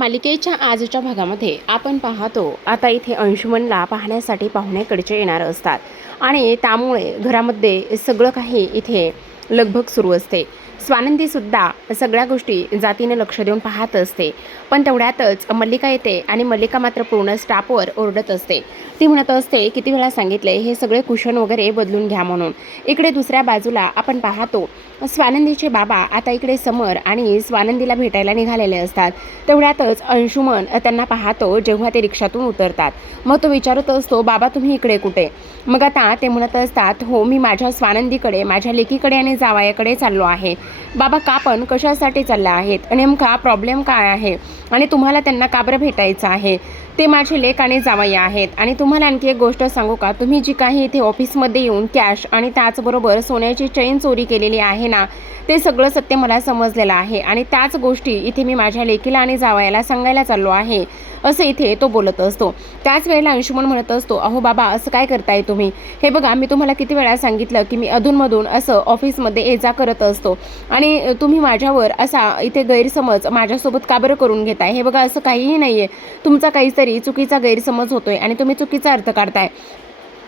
मालिकेच्या आजच्या भागामध्ये आपण पाहतो आता इथे अंशुमनला पाहण्यासाठी पाहुण्याकडचे येणार असतात आणि त्यामुळे घरामध्ये सगळं काही इथे लगबग सुरू असते. स्वानंदीसुद्धा सगळ्या गोष्टी जातीने लक्ष देऊन पाहत असते. पण तेवढ्यातच मल्लिका येते आणि मल्लिका मात्र पूर्ण स्टाफवर ओरडत असते. ती म्हणत असते किती वेळा सांगितले हे सगळे कुशन वगैरे बदलून घ्या म्हणून. इकडे दुसऱ्या बाजूला आपण पाहतो स्वानंदीचे बाबा आता इकडे समर आणि स्वानंदीला भेटायला निघालेले असतात. तेवढ्यातच अंशुमन त्यांना पाहतो जेव्हा ते रिक्षातून उतरतात. मग तो विचारत असतो बाबा तुम्ही इकडे कुठे. मग आता ते म्हणत असतात हो मी माझ्या स्वानंदीकडे माझ्या लेकीकडे आणि जावयाकडे चाललो आहे. बाबा का पण कशासाठी चालला आहेत नेमका प्रॉब्लेम काय आहे आणि तुम्हाला त्यांना का बरं भेटायचं आहे. ते माझे लेक आणि जावई आहेत. आणि तुम्हाला आणखी एक गोष्ट सांगू का, तुम्ही जी काही इथे ऑफिसमध्ये येऊन कॅश आणि त्याचबरोबर सोन्याची चेन चोरी केलेली आहे ना, ते सगळं सत्य मला समजलेलं आहे आणि त्याच गोष्टी इथे मी माझ्या लेकीला आणि जावयाला सांगायला चाललो आहे असं इथे तो बोलत असतो. त्याच वेळेला अंशुमन म्हणत असतो अहो बाबा असं काय करताय तुम्ही. हे बघा मी तुम्हाला किती वेळा सांगितलं की मी अधूनमधून असं ऑफिसमध्ये ये जा करत असतो आणि तुम्ही माझ्यावर असा इथे गैरसमज माझ्यासोबत का बरं करून घेताय. हे बघा असं काहीही नाही आहे. तुमचा काहीतरी चुकीचा गैरसमज होतोय आणि तुम्ही चुकीचा अर्थ काढताय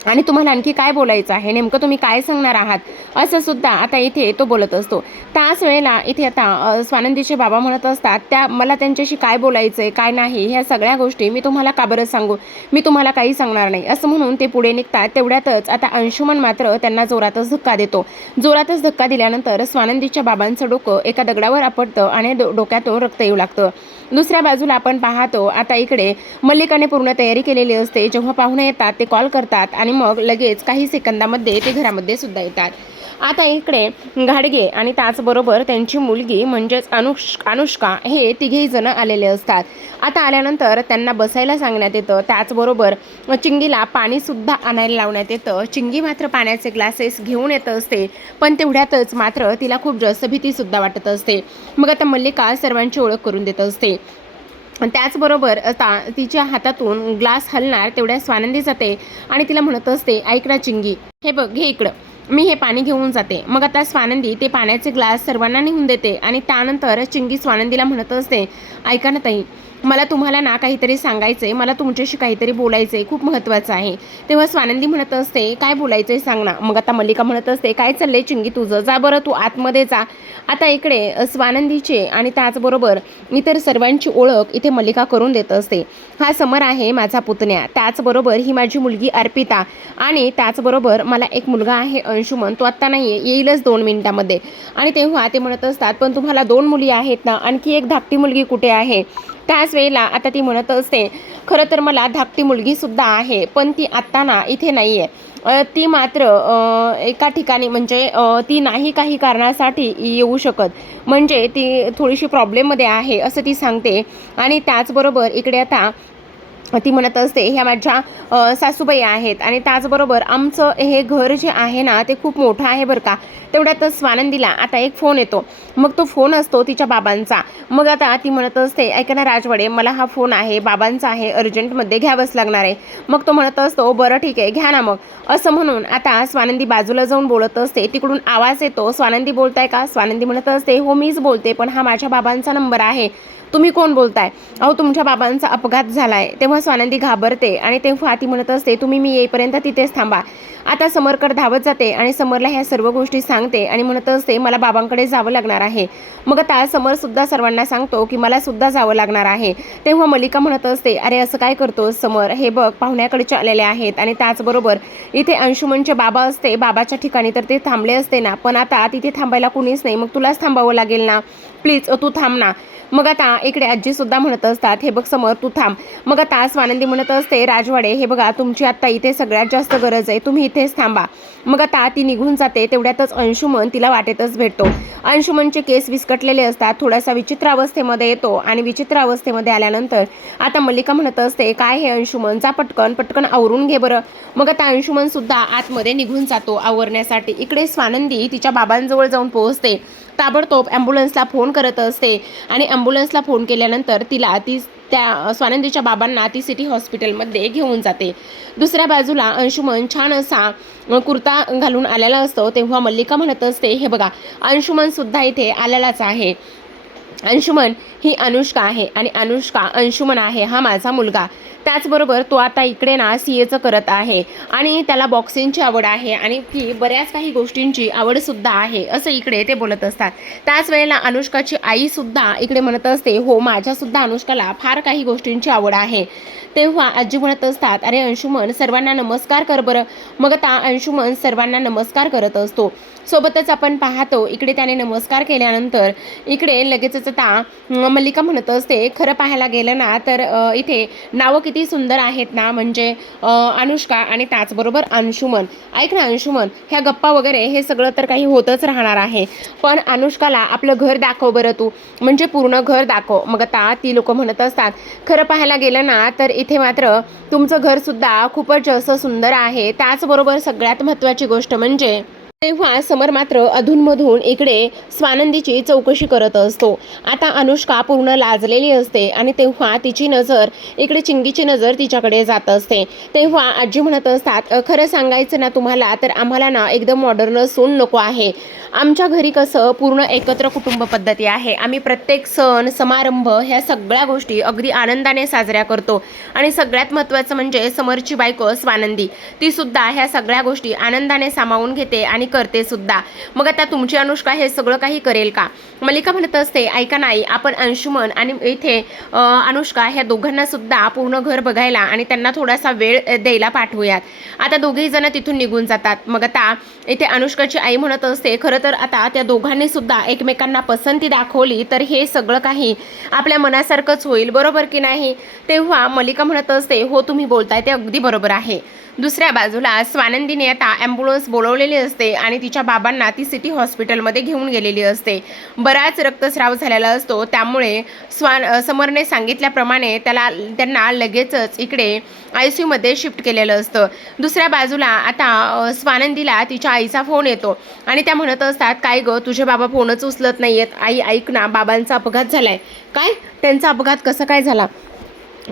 आणि तुम्हाला आणखी काय बोलायचं आहे नेमकं तुम्ही काय सांगणार आहात असं सुद्धा आता इथे तो बोलत असतो. त्याच वेळेला इथे आता स्वानंदीचे बाबा म्हणत असतात त्या मला त्यांच्याशी काय बोलायचं आहे काय नाही ह्या सगळ्या गोष्टी मी तुम्हाला का बरं सांगू, मी तुम्हाला काही सांगणार नाही असं म्हणून ते पुढे निघतात. तेवढ्यातच आता अंशुमन मात्र त्यांना जोरातच धक्का देतो. जोरातच धक्का दिल्यानंतर स्वानंदीच्या बाबांचं डोकं एका दगडावर आपटतं आणि डोक्यातून रक्त येऊ लागतं. दुसऱ्या बाजूला आपण पाहतो आता इकडे मल्लिकाने पूर्ण तयारी केलेली असते. जेव्हा पाहुणे येतात ते कॉल करतात आणि मग लगेच काही सेकंदामध्ये ते घरामध्ये सुद्धा येतात. आता इकडे घाडगे आणि त्याचबरोबर त्यांची मुलगी म्हणजेच अनुष्का हे तिघेही जण आलेले असतात. आता आल्यानंतर त्यांना बसायला सांगण्यात येतं. त्याचबरोबर चिंगीला पाणीसुद्धा आणायला लावण्यात येतं. चिंगी मात्र पाण्याचे ग्लासेस घेऊन येत असते पण तेवढ्यातच मात्र तिला खूप जास्त भीतीसुद्धा वाटत असते. मग आता मल्लिका सर्वांची ओळख करून देत असते. त्याचबरोबर आता तिच्या हातातून ग्लास हलणार तेवढ्या स्वानंदी जाते आणि तिला म्हणत असते ऐक ना चिंगी हे बघ घे इकडं मी हे पाणी घेऊन जाते. मग आता स्वानंदी ते पाण्याचे ग्लास सर्वांना नेऊन देते आणि त्यानंतर चिंगी स्वानंदीला म्हणत असते ऐका ना ताई मला तुम्हाला ना काहीतरी सांगायचं आहे, मला तुमच्याशी काहीतरी बोलायचं आहे, खूप महत्त्वाचं आहे. तेव्हा स्वानंदी म्हणत असते काय बोलायचं आहे सांग ना. मग आता मल्लिका म्हणत असते काय चाललंय चिंगी तुझं, जा बरं तू आतमध्ये जा. आता इकडे स्वानंदीचे आणि त्याचबरोबर इतर सर्वांची ओळख इथे मल्लिका करून देत असते. हा समर आहे माझा पुतण्या, त्याचबरोबर ही माझी मुलगी अर्पिता आणि त्याचबरोबर मला एक मुलगा आहे अंशुमन, तो आत्ता नाही येईलच 2 मिनिटामध्ये. आणि तेव्हा ते म्हणत असतात पण तुम्हाला 2 मुली आहेत ना, आणखी एक धाकटी मुलगी कुठे आहे. त्याच वेळेला आता ती म्हणत असते खरं तर मला धाकटी मुलगीसुद्धा आहे पण ती आत्ता ना इथे नाही आहे. ती मात्र एका ठिकाणी म्हणजे ती नाही काही कारणासाठी येऊ शकत, म्हणजे ती थोडीशी प्रॉब्लेममध्ये आहे असं ती सांगते. आणि त्याचबरोबर इकडे आता ती म्हणत असते ह्या माझ्या सासूबाई आहेत आणि त्याचबरोबर आमचं हे घर जे आहे ना ते खूप मोठं आहे बरं का. तेवढ्यातच स्वानंदीला आता एक फोन येतो. मग तो फोन असतो तिच्या बाबांचा. मग आता ती म्हणत असते ऐका ना राजवाडे मला हा फोन आहे बाबांचा आहे अर्जंटमध्ये घ्यावंच लागणार आहे. मग तो म्हणत असतो बरं ठीक आहे घ्या ना मग असं म्हणून आता स्वानंदी बाजूला जाऊन बोलत असते. तिकडून आवाज येतो स्वानंदी बोलताय का. स्वानंदी म्हणत असते हो मीच बोलते पण हा माझ्या बाबांचा नंबर आहे, तुम्ही कोण बोलताय. अहो तुमच्या बाबांचा अपघात झालाय. तेव्हा स्वानंदी घाबरते आणि तेव्हा ती म्हणत असते तुम्ही मी येईपर्यंत तिथेच थांबा. आता समरकडे धावत जाते आणि समरला ह्या सर्व गोष्टी सांगते आणि म्हणत असते मला बाबांकडे जावं लागणार आहे. मग आता समरसुद्धा सर्वांना सांगतो की मला सुद्धा जावं लागणार आहे. तेव्हा मल्लिका म्हणत असते अरे असं काय करतो समर, हे बघ पाहुण्याकडचे आलेले आहेत आणि त्याचबरोबर इथे अंशुमनचे बाबा असते बाबाच्या ठिकाणी तर ते थांबले असते ना, पण आता तिथे थांबायला कुणीच नाही, मग तुलाच थांबावं लागेल ना, प्लीज तू थांब ना. मग आता इकडे आजीसुद्धा म्हणत असतात हे बघ समर तू थांब. मग आता स्वानंदी म्हणत असते राजवाडे हे बघा तुमची आत्ता इथे सगळ्यात जास्त गरज आहे, तुम्ही इथेच थांबा. मग आता ती निघून जाते. तेवढ्यातच अंशुमन तिला वाटेतच भेटतो. अंशुमनचे केस विस्कटलेले असतात, थोडासा विचित्र अवस्थेमध्ये येतो आणि विचित्र अवस्थेमध्ये आल्यानंतर आता मल्लिका म्हणत असते काय हे अंशुमन जा पटकन पटकन आवरून घे बरं. मग आता अंशुमन सुद्धा आतमध्ये निघून जातो आवरण्यासाठी. इकडे स्वानंदी तिच्या बाबांजवळ जाऊन पोहोचते. ताबडतोब ॲम्ब्युलन्सला फोन करत असते आणि ॲम्ब्युलन्सला फोन केल्यानंतर तिला त्या स्वानंदीच्या बाबांना ती सिटी हॉस्पिटलमध्ये घेऊन जाते. दुसऱ्या बाजूला अंशुमन छान असा कुर्ता घालून आलेला असतो. तेव्हा मल्लिका म्हणत असते हे बघा अंशुमन सुद्धा इथे आलेलाच आहे. अंशुमन ही अनुष्का आहे आणि अनुष्का अंशुमन आहे, हा माझा मुलगा. त्याचबरोबर तो आता इकडे ना CAचं करत आहे आणि त्याला बॉक्सिंगची आवड आहे आणि ती बऱ्याच काही गोष्टींची आवडसुद्धा आहे, असं इकडे ते बोलत असतात. त्याच वेळेला अनुष्काची आईसुद्धा इकडे म्हणत असते, हो माझ्यासुद्धा अनुष्काला फार काही गोष्टींची आवड आहे. तेव्हा आजी म्हणत असतात, अरे अंशुमन सर्वांना नमस्कार कर बरं. मग आता अंशुमन सर्वांना नमस्कार करत असतो. सोबतच आपण पाहतो इकडे त्याने नमस्कार केल्यानंतर इकडे लगेचच आता मल्लिका म्हणत असते, खरं पाहायला गेलं ना तर इथे नावं किती सुंदर आहेत ना, म्हणजे अनुष्का आणि त्याचबरोबर अंशुमन. ऐक ना अंशुमन, ह्या गप्पा वगैरे हे सगळं तर काही होतच राहणार आहे, पण अनुष्काला आपलं घर दाखव बरं तू, म्हणजे पूर्ण घर दाखव. मग आता ती लोक म्हणत असतात, खरं पाहायला गेलं ना तर इथे मात्र तुमचं घरसुद्धा खूपच असं सुंदर आहे. त्याचबरोबर सगळ्यात महत्त्वाची गोष्ट म्हणजे तेव्हा समर मात्र अधूनमधून इकडे स्वानंदीची चौकशी करत असतो. आता अनुष्का पूर्ण लाजलेली असते आणि तेव्हा तिची नजर इकडे चिंगीची नजर तिच्याकडे जात असते. तेव्हा आजी म्हणत असतात, खरं सांगायचं ना तुम्हाला तर आम्हाला ना एकदम मॉडर्न सून नको आहे. आमच्या घरी कसं पूर्ण एकत्र कुटुंब पद्धती आहे. आम्ही प्रत्येक सण समारंभ ह्या सगळ्या गोष्टी अगदी आनंदाने साजऱ्या करतो आणि सगळ्यात महत्त्वाचं म्हणजे समरची बायको स्वानंदी, ती सुद्धा ह्या सगळ्या गोष्टी आनंदाने सामावून घेते आणि करते सुद्धा. मग आता तुमची अनुष्का हे सगळं काही करेल का? मल्लिका म्हणत असते, ऐका नाही, आपण अंशुमन आणि इथे अनुष्का ह्या दोघांना सुद्धा पूर्ण घर बघायला आणि त्यांना थोडासा वेळ द्यायला पाठवूयात. आता दोघेही जण तिथून निघून जातात. मग आता इथे अनुष्काची आई म्हणत असते, खरं तर आता त्या दोघांनी सुद्धा एकमेकांना पसंती दाखवली तर हे सगळं काही आपल्या मनासारखंच होईल, बरोबर की नाही? तेव्हा मल्लिका म्हणत असते, हो तुम्ही बोलताय ते अगदी बरोबर आहे. दुसऱ्या बाजूला स्वानंदीने आता ॲम्ब्युलन्स बोलवलेली असते आणि तिच्या बाबांना ती सिटी हॉस्पिटलमध्ये घेऊन गेलेली असते. बराच रक्तस्राव झालेला असतो, त्यामुळे समरने सांगितल्याप्रमाणे त्यांना लगेचच इकडे ICUमध्ये शिफ्ट केलेलं असतं. दुसऱ्या बाजूला आता स्वानंदीला तिच्या आईचा फोन येतो आणि त्या म्हणत असतात, काय गं तुझे बाबा फोनच उचलत नाही आहेत. आई ऐक ना, बाबांचा अपघात झालाय. काय? त्यांचा अपघात कसा काय झाला?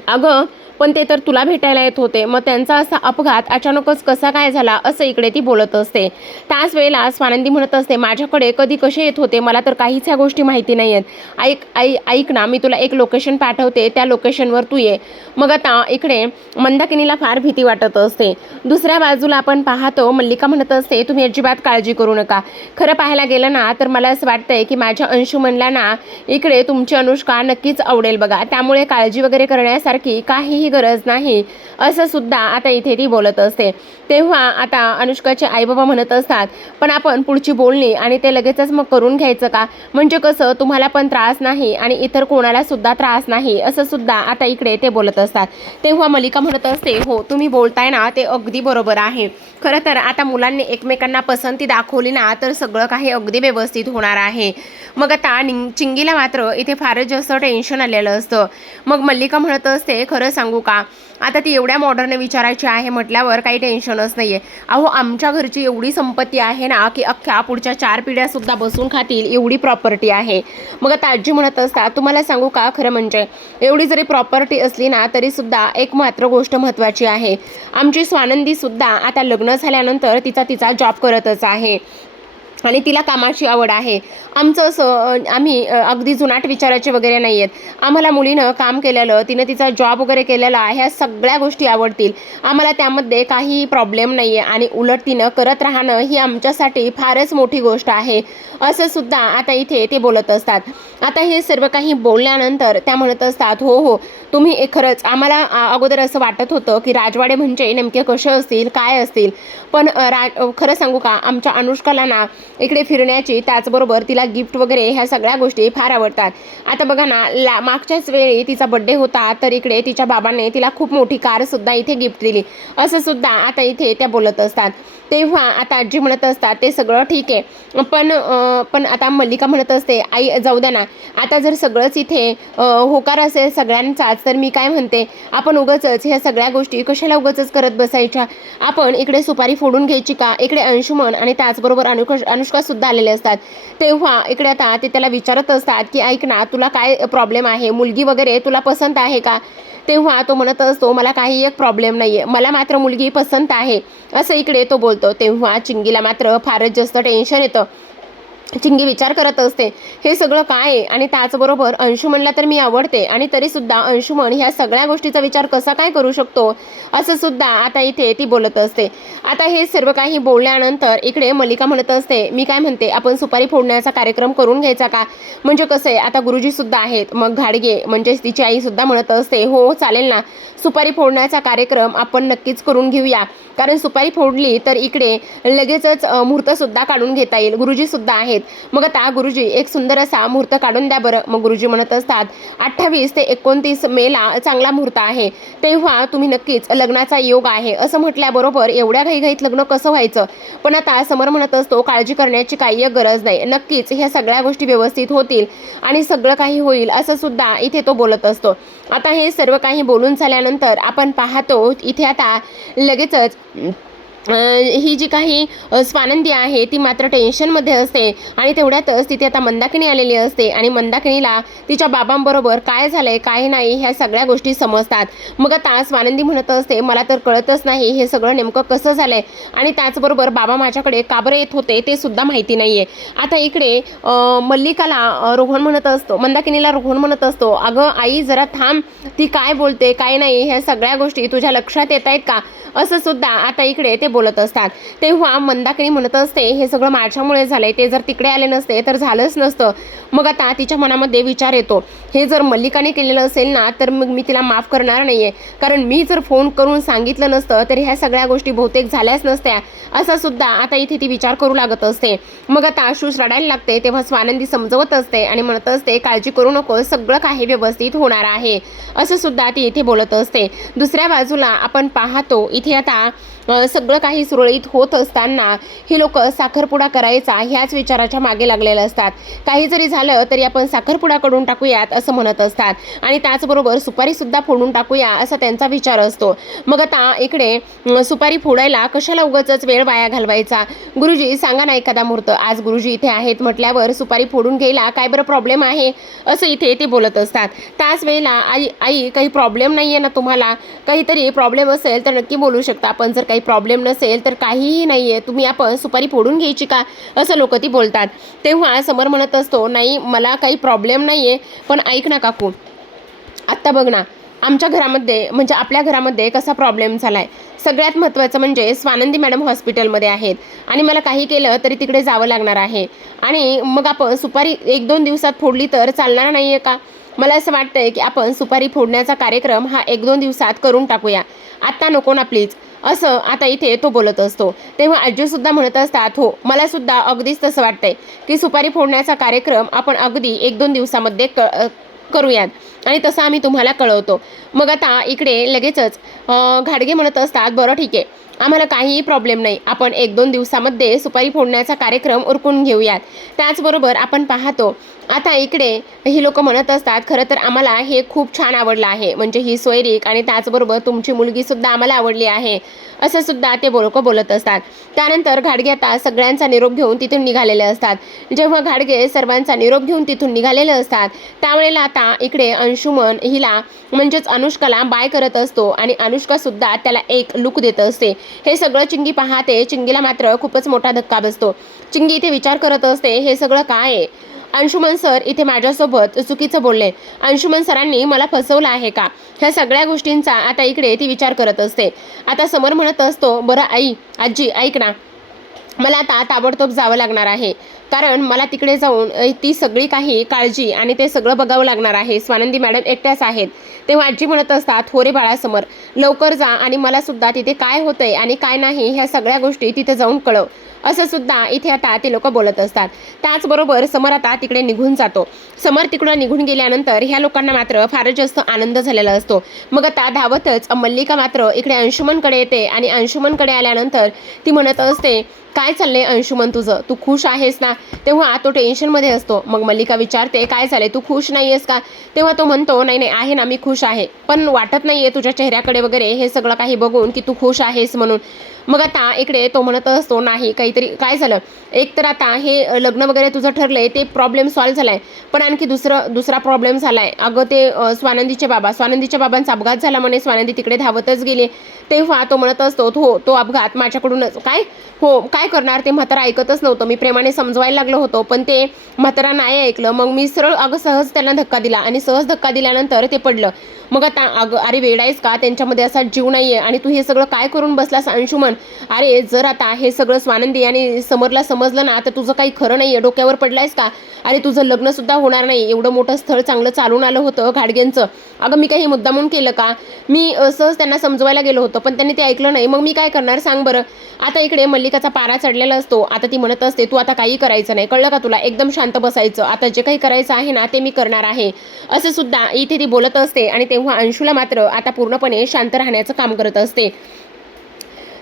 अगं पण ते तर तुला भेटायला येत होते, मग त्यांचा असा अपघात अचानकच कसा काय झाला, असं इकडे ती बोलत असते. त्याच वेळेला स्वानंदी म्हणत असते, माझ्याकडे कधी कसे येत होते मला तर काहीच ह्या गोष्टी माहिती नाही आहेत. ऐक ना, मी तुला एक लोकेशन पाठवते, त्या लोकेशनवर तू ये. मग आता इकडे मंदाकिनीला फार भीती वाटत असते. दुसऱ्या बाजूला आपण पाहतो मल्लिका म्हणत असते, तुम्ही अजिबात काळजी करू नका. खरं पाहायला गेलं ना तर मला असं वाटतंय की माझ्या अंशुमनला ना इकडे तुमची अनुष्का नक्कीच आवडेल बघा, त्यामुळे काळजी वगैरे करण्यासारखी काहीही गरज नाही, असं सुद्धा आता इथे ती बोलत असते. तेव्हा आता अनुष्काचे आईबाबा म्हणत असतात, पण आपण पुढची बोलणी आणि ते लगेचच मग करून घ्यायचं का, म्हणजे कसं तुम्हाला पण त्रास नाही आणि इतर कोणाला सुद्धा त्रास नाही, असं सुद्धा आता इकडे ते बोलत असतात. तेव्हा मल्लिका म्हणत असते, हो तुम्ही बोलताय ना ते अगदी बरोबर आहे. खरं तर आता मुलांनी एकमेकांना पसंती दाखवली ना तर सगळं काही अगदी व्यवस्थित होणार आहे. मग आता चिंगीला मात्र इथे फारच जास्त टेन्शन आलेलं असतं. मग मल्लिका म्हणत असते, खरं सांगू का, आता ती एवढ्या मॉडर्न विचारायची आहे म्हटल्यावर काही टेन्शनच नाही आहे. अहो आमच्या घरची एवढी संपत्ती आहे ना की अख्ख्या पुढच्या 4 पिढ्यासुद्धा बसून खातील एवढी प्रॉपर्टी आहे. मग आता आजी म्हणत असतात, तुम्हाला सांगू का, खरं म्हणजे एवढी जरी प्रॉपर्टी असली ना तरीसुद्धा एक मात्र गोष्ट महत्त्वाची आहे. आमची स्वानंदीसुद्धा आता लग्न झाल्यानंतर तिचा जॉब करतच आहे आणि तिला कामाची आवड आहे. आमचं असं आम्ही अगदी जुनाट विचाराचे वगैरे नाही आहेत. आम्हाला मुलीनं काम केलेलं, तिनं तिचा जॉब वगैरे केलेला, ह्या सगळ्या गोष्टी आवडतील. आम्हाला त्यामध्ये काही प्रॉब्लेम नाही आहे आणि उलट तिनं करत राहणं ही आमच्यासाठी फारच मोठी गोष्ट आहे, असं सुद्धा आता इथे ते बोलत असतात. आता हे सर्व काही बोलल्यानंतर त्या म्हणत असतात, हो हो तुम्ही खरंच आम्हाला अगोदर असं वाटत होतं की राजवाडे म्हणजे नेमके कसे असतील काय असतील, पण खरं सांगू का, आमच्या अनुष्काला ना इकडे फिरण्याची त्याचबरोबर तिला गिफ्ट वगैरे ह्या सगळ्या गोष्टी फार आवडतात. आता बघा ना, मागच्याच वेळी तिचा बड्डे होता तर इकडे तिच्या बाबांनी तिला खूप मोठी कारसुद्धा इथे गिफ्ट दिली, असं सुद्धा आता इथे त्या बोलत असतात. तेव्हा आता आजी म्हणत असतात, ते सगळं ठीक आहे, पण आता मल्लिका म्हणत असते, आई जाऊ द्या ना, आता जर सगळंच इथे होकार असेल सगळ्यांचाच तर मी काय म्हणते, आपण उगाचच ह्या सगळ्या गोष्टी कशाला उगाचच करत बसायच्या. आपण इकडे सुपारी फोडून घ्यायची का. इकडे अंशुमन आणि त्याचबरोबर अनुष्का सुद्धा आलेले असतात. तेव्हा इकडे आता ते त्याला विचारत असतात की ऐक ना, तुला काय प्रॉब्लेम आहे, मुलगी वगैरे तुला पसंत आहे का. तेव्हा तो म्हणत असतो, मला काही एक प्रॉब्लेम नाही आहे, मला मात्र मुलगी पसंत आहे, असं इकडे तो बोलतो. तेव्हा चिंगीला मात्र फारच जास्त टेन्शन येतं चिंगी विचार करत असते, हे सगळं काय आहे? आणि त्याचबरोबर अंशुमनला तर मी आवडते आणि तरीसुद्धा अंशुमन ह्या सगळ्या गोष्टीचा विचार कसा काय करू शकतो, असं सुद्धा आता इथे ती बोलत असते. आता हे सर्व काही बोलल्यानंतर इकडे मल्लिका म्हणत असते, मी काय म्हणते, आपण सुपारी फोडण्याचा कार्यक्रम करून घ्यायचा का? म्हणजे कसं आहे, आता गुरुजीसुद्धा आहेत. मग घाडगे म्हणजेच तिची आईसुद्धा म्हणत असते, हो चालेल ना, सुपारी फोडण्याचा कार्यक्रम आपण नक्कीच करून घेऊया. कारण सुपारी फोडली तर इकडे लगेचच मुहूर्तसुद्धा काढून घेता येईल. गुरुजीसुद्धा आहेत. मग आता गुरुजी एक सुंदर असा मुहूर्त काढून द्या बरं. मग गुरुजी म्हणत असतात, 28 ते 29 मेला चांगला मुहूर्त आहे, तेव्हा तुम्ही नक्कीच लग्नाचा योग आहे. असं म्हटल्याबरोबर एवढ्या घाईघाईत लग्न कसं व्हायचं? पण आता समर म्हणत असतो, काळजी करण्याची काही गरज नाही, नक्कीच ह्या सगळ्या गोष्टी व्यवस्थित होतील आणि सगळं काही होईल, असं सुद्धा इथे तो बोलत असतो. आता हे सर्व काही बोलून झाल्यानंतर आपण पाहतो इथे आता लगेचच ही जी काही स्वानंदी आहे ती मात्र टेन्शनमध्ये असते आणि तेवढ्यातच तिथे आता मंदाकिनी आलेली असते आणि मंदाकिनीला तिच्या बाबांबरोबर काय झालंय काय नाही ह्या सगळ्या गोष्टी समजतात. मग आता स्वानंदी म्हणत असते, मला तर कळतच नाही हे सगळं नेमकं कसं झालंय आणि त्याचबरोबर बाबा माझ्याकडे का बरं येत होते ते सुद्धा माहिती नाहीये. आता इकडे मल्लिकाला रोहन म्हणत असतो, मंदाकिनीला रोहन म्हणत असतो, अगं आई जरा थांब, ती काय बोलते काय नाही ह्या सगळ्या गोष्टी तुझ्या लक्षात येत आहेत का, असं सुद्धा आता इकडे ते बोलत असतात. तेव्हा मंदाकिनी म्हणत असते, हे सगळं माझ्यामुळे झालंय, ते जर तिकडे आले नसते तर झालंच नसतं. मग आता तिच्या मनामध्ये विचार येतो, हे जर मल्लिकाने केलेलं असेल ना तर मग मी तिला माफ करणार नाहीये, कारण मी जर फोन करून सांगितलं नसतं तर ह्या सगळ्या गोष्टी बहुतेक झाल्याच नसत्या, असा सुद्धा आता इथे ती विचार करू लागत असते. मग आता आशुष रडायला लागते. तेव्हा स्वानंदी समजवत असते आणि म्हणत असते, काळजी करू नको, सगळं काही व्यवस्थित होणार आहे, असं सुद्धा ती इथे बोलत असते. दुसऱ्या बाजूला आपण पाहतो इथे आता सगळं काही सुरळीत होत असताना ही लोक साखरपुडा करायचा ह्याच विचाराच्या मागे लागलेले असतात. काही जरी झालं तरी आपण साखरपुडा करून टाकूयात असं म्हणत असतात आणि त्याचबरोबर सुपारी सुद्धा फोडून टाकूया असा त्यांचा विचार असतो. मग आता इकडे सुपारी फोडायला कशाला उगाचच वेळ वाया घालवायचा, गुरुजी सांगा ना एखादा मुहूर्त, आज गुरुजी इथे आहेत म्हटल्यावर सुपारी फोडून घ्यायला काय बरं प्रॉब्लेम आहे, असं इथे ते बोलत असतात. त्याच वेळेला आई काही प्रॉब्लेम नाहीये ना तुम्हाला, काहीतरी प्रॉब्लेम असेल तर नक्की बोलू शकता, आपण जर काही प्रॉब्लेम नसेल तर काहीही नाहीये, तुम्ही आपण सुपारी फोडून घ्यायची का, असं लोक ती बोलतात. तेव्हा समर म्हणत असतो, नाही मला काही प्रॉब्लेम नाहीये, पण ऐक ना काकू, आत्ता बघ ना आमच्या घरामध्ये म्हणजे आपल्या घरामध्ये कसा प्रॉब्लेम झालाय. सगळ्यात महत्त्वाचं म्हणजे स्वानंदी मॅडम हॉस्पिटलमध्ये आहेत आणि मला काही केलं तरी तिकडे जावं लागणार आहे आणि मग आपण सुपारी 1-2 दिवसात फोडली तर चालणार नाहीये का? मला असं वाटतंय की आपण सुपारी फोडण्याचा कार्यक्रम हा 1-2 दिवसात करून टाकूया, आत्ता नको ना प्लीज, असं आता इथे तो बोलत असतो. तेव्हा आजीसुद्धा म्हणत असतात, हो मला सुद्धा अगदीच तसं वाटतंय की सुपारी फोडण्याचा कार्यक्रम आपण अगदी 1-2 दिवसामध्ये करूयात आणि तसं आम्ही तुम्हाला कळवतो. मग आता इकडे लगेचच घाडगे म्हणत असतात, बरं ठीक आहे, आम्हाला काहीही प्रॉब्लेम नाही, आपण 1-2 दिवसामध्ये सुपारी फोडण्याचा कार्यक्रम उरकून घेऊयात. त्याचबरोबर आपण पाहतो आता इकडे ही लोक म्हणत असतात, खरं तर आम्हाला हे खूप छान आवडलं आहे, म्हणजे ही सोयरीक आणि त्याचबरोबर तुमची मुलगीसुद्धा आम्हाला आवडली आहे, असं सुद्धा ते बोलत असतात. त्यानंतर घाडगे आता सगळ्यांचा निरोप घेऊन तिथून निघालेले असतात. जेव्हा घाडगे सर्वांचा निरोप घेऊन तिथून निघालेले असतात त्यावेळेला आता इकडे अंशुमन हिला म्हणजेच अनुष्काला बाय करत असतो आणि अनुष्कासुद्धा त्याला एक लुक देत असते. हे सगळं चिंगी पाहते. चिंगीला मात्र खूपच मोठा धक्का बसतो. चिंगी इथे विचार करत असते, हे सगळं काय आहे? अंशुमन सर इथे माझ्यासोबत चुकीचं बोलले, अंशुमन सरांनी मला फसवलं आहे का? ह्या सगळ्या गोष्टींचा आता इकडे ती विचार करत असते. आता समर म्हणत असतो, बरं आजी ऐक ना, मला आता ताबडतोब जावं लागणार आहे, कारण मला तिकडे जाऊन ती सगळी काही काळजी आणि ते सगळं बघावं लागणार आहे. स्वानंदी मॅडम एकट्याच आहेत. तेव्हा आजी म्हणत असतात, हो रे बाळा समर, लवकर जा आणि मला सुद्धा तिथे काय होतंय आणि काय नाही ह्या सगळ्या गोष्टी तिथे जाऊन कळव, असं सुद्धा इथे आता ते लोक बोलत असतात. त्याचबरोबर समर आता तिकडे निघून जातो. समर तिकडं निघून गेल्यानंतर ह्या लोकांना मात्र फारच जास्त आनंद झालेला असतो. मग आता धावतच मल्लिका मात्र इकडे अंशुमनकडे येते आणि अंशुमनकडे आल्यानंतर ती म्हणत असते, काय चाललंय अंशुमन तुझं, तू खुश आहेस ना? तेव्हा तो टेन्शनमध्ये असतो. मग मल्लिका विचारते, काय झालंय, तू खुश नाही आहेस का? तेव्हा तो म्हणतो, नाही आहे ना, मी खुश आहे, पण वाटत नाही आहे तुझ्या चेहऱ्याकडे वगैरे हे सगळं काही बघून की तू खुश आहेस म्हणून. मग आता इकडे तो म्हणत असतो, नाही काहीतरी काय झालं, एक तर आता हे लग्न वगैरे तुझं ठरलंय ते प्रॉब्लेम सॉल्व्ह झालाय, पण आणखी दुसरा प्रॉब्लेम झालाय. अगं ते स्वानंदीच्या बाबांचा अपघात झाला म्हणे, स्वानंदी तिकडे धावतच गेली. तेव्हा तो म्हणत असतो, हो तो अपघात माझ्याकडूनच. काय? हो काय काय करणार, ते म्हातारा ऐकतच नव्हतं. मी प्रेमाने समजवायला लागलो होतो, पण ते म्हातारा नाही ऐकलं. मग मी सरळ सहज त्यांना धक्का दिला आणि सहज धक्का दिल्यानंतर ते पडलं. मग आता अरे वेडा आहेस का, त्यांच्यामध्ये असा जीव नाहीये आणि तू हे सगळं काय करून बसलास अंशुमन. अरे जर आता हे सगळं स्वानंदी आणि समरला समजलं ना, तर तुझं काही खरं नाहीये. डोक्यावर पडलायस का. अरे तुझं लग्न सुद्धा होणार नाही. एवढं मोठं स्थळ चांगलं चालून आलं होतं घाटगेंचं. अगं मी काही मुद्दामून केलं का. मी सहज त्यांना समजवायला गेलो होतो, पण त्यांनी ते ऐकलं नाही. मग मी काय करणार सांग बरं. आता इकडे मल्लिकाचा पारा चढलेला असतो. आता ती म्हणत असते, तू आता काही करायचं नाही, कळलं का तुला, एकदम शांत बसायचं, आता जे काही करायचं आहे ना ते मी करणार आहे, असे सुद्धा इथे ती बोलत असते. आणि तेव्हा अंशूला मात्र आता पूर्णपणे शांत राहण्याचं काम करत असते.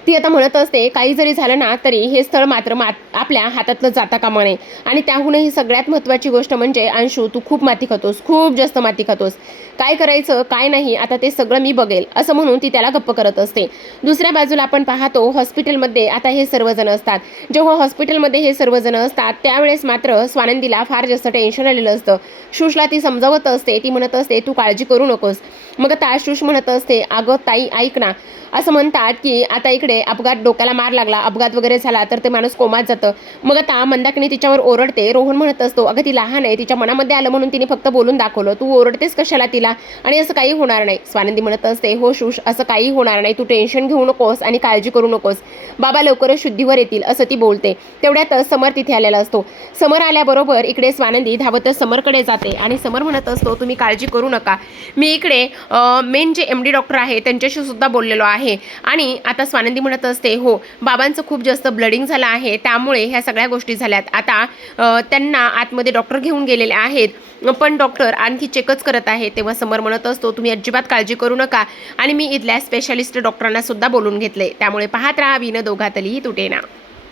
ती आता म्हणत असते, काही जरी झालं ना तरी हे स्थळ मात्र आपल्या हातातलं जाता कामा नये. आणि त्याहूनही सगळ्यात महत्त्वाची गोष्ट म्हणजे अंशू, तू खूप माती खातोस, खूप जास्त माती खातोस. काय करायचं काय नाही आता ते सगळं मी बघेल, असं म्हणून ती त्याला गप्प करत असते. दुसऱ्या बाजूला आपण पाहतो हॉस्पिटलमध्ये आता हे सर्वजण असतात. जेव्हा हॉस्पिटलमध्ये हे सर्वजण असतात त्यावेळेस मात्र स्वानंदीला फार जास्त टेन्शन आलेलं असतं. शुशला ती समजावत असते. ती म्हणत असते, तू काळजी करू नकोस. मग आता शुश म्हणत असते, अगं ताई ऐक ना. असं म्हणतात की आता इकडे अपघात, डोक्याला मार लागला, अपघात वगैरे झाला तर ते माणूस कोमात जातं. मग आता मंदाकिनी तिच्यावर ओरडते. रोहन म्हणत असतो, अगं ती लहान आहे, तिच्या मनामध्ये आलं म्हणून तिने फक्त बोलून दाखवलं, तू ओरडतेस कशाला तिला, आणि असं काही होणार नाही. स्वानंदी म्हणत असते, हो शुश असं काही होणार नाही, तू टेन्शन घेऊ नकोस आणि काळजी करू नकोस, बाबा लवकरच शुद्धीवर येतील, असं ती बोलते. तेवढ्यातच समर तिथे आलेला असतो. समर आल्याबरोबर इकडे स्वानंदी धावतच समरकडे जाते आणि समर म्हणत असतो, तुम्ही काळजी करू नका, मी इकडे मेन जे MD डॉक्टर आहे त्यांच्याशी सुद्धा बोललेलो आहे. आणि आता स्वानंदी म्हणत असते, हो बाबांचं खूप जास्त ब्लडिंग झालं आहे त्यामुळे ह्या सगळ्या गोष्टी झाल्यात. आता त्यांना आतमध्ये डॉक्टर घेऊन गेलेले आहेत, पण डॉक्टर आणखी चेकच करत आहे. तेव्हा समर म्हणत असतो, तुम्ही अजिबात काळजी करू नका आणि मी इथल्या स्पेशालिस्ट डॉक्टरांना सुद्धा बोलून घेतले, त्यामुळे पाहत राहा विन दोघातलीही तुटेना.